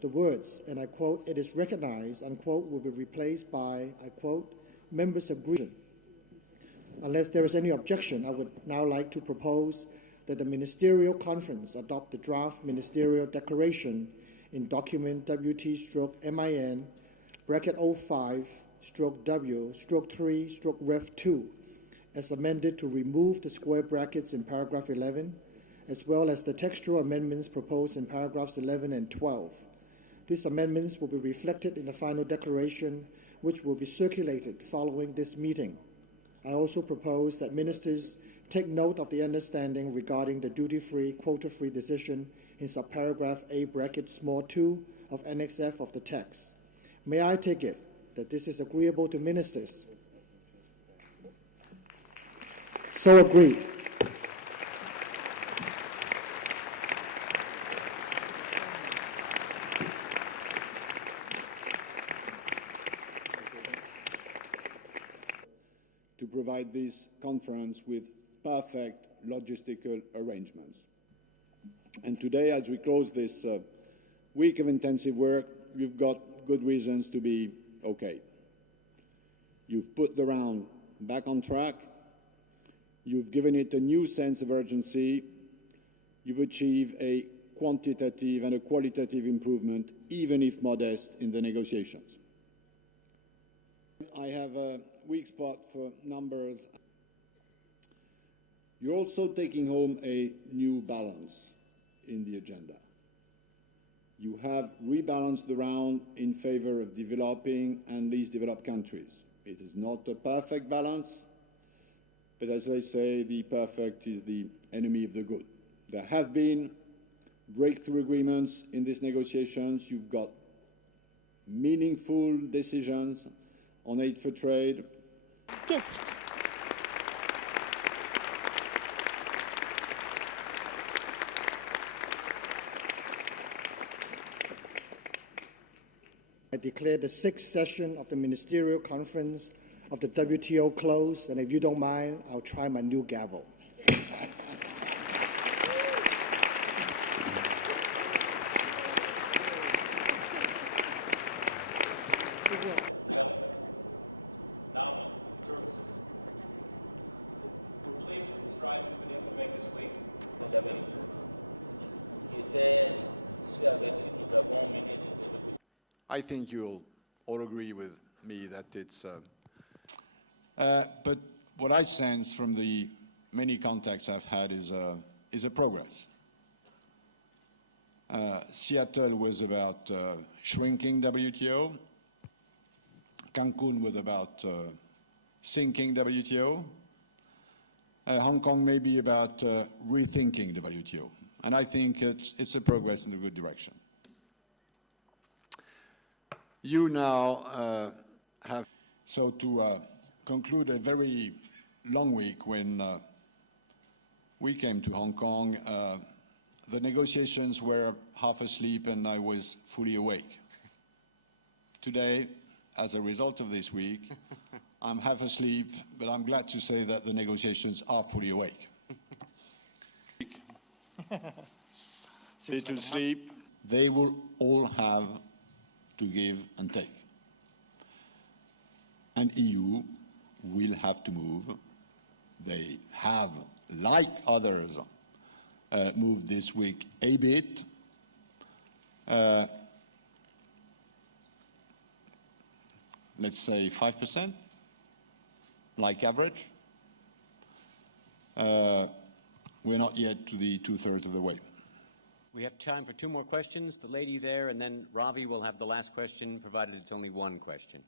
The words, and I quote, "it is recognized," unquote, will be replaced by, I quote, "members agree." Unless there is any objection, I would now like to propose that the Ministerial Conference adopt the draft Ministerial Declaration in document WT/MIN bracket 05/W/3/Ref2 as amended to remove the square brackets in paragraph 11, as well as the textual amendments proposed in paragraphs 11 and 12. These amendments will be reflected in the final declaration, which will be circulated following this meeting. I also propose that ministers take note of the understanding regarding the duty-free, quota-free decision in subparagraph A bracket small 2 of Annex F of the text. May I take it that this is agreeable to ministers? So agreed. To provide this conference with perfect logistical arrangements. And today, as we close this week of intensive work, you've got good reasons to be okay. You've put the round back on track. You've given it a new sense of urgency. You've achieved a quantitative and a qualitative improvement, even if modest, in the negotiations. I have a weak spot for numbers. You're also taking home a new balance in the agenda. You have rebalanced the round in favor of developing and least developed countries. It is not a perfect balance, but as I say, the perfect is the enemy of the good. There have been breakthrough agreements in these negotiations. You've got meaningful decisions on aid for trade. Gift. I declare the 6th session of the Ministerial Conference of the WTO closed, and if you don't mind, I'll try my new gavel. I think you'll all agree with me that it's... But what I sense from the many contacts I've had is a progress. Seattle was about shrinking WTO. Cancun was about sinking WTO. Hong Kong may be about rethinking the WTO. And I think it's a progress in a good direction. You now have... So to conclude a very long week, when we came to Hong Kong, the negotiations were half asleep and I was fully awake. Today, as a result of this week, I'm half asleep, but I'm glad to say that the negotiations are fully awake. Little sleep. They will all have to give and take. And EU will have to move. They have, like others, moved this week a bit. Let's say 5%, like average. We're not yet to the 2/3 of the way. We have time for 2 more questions. The lady there, and then Ravi will have the last question, provided it's only one question.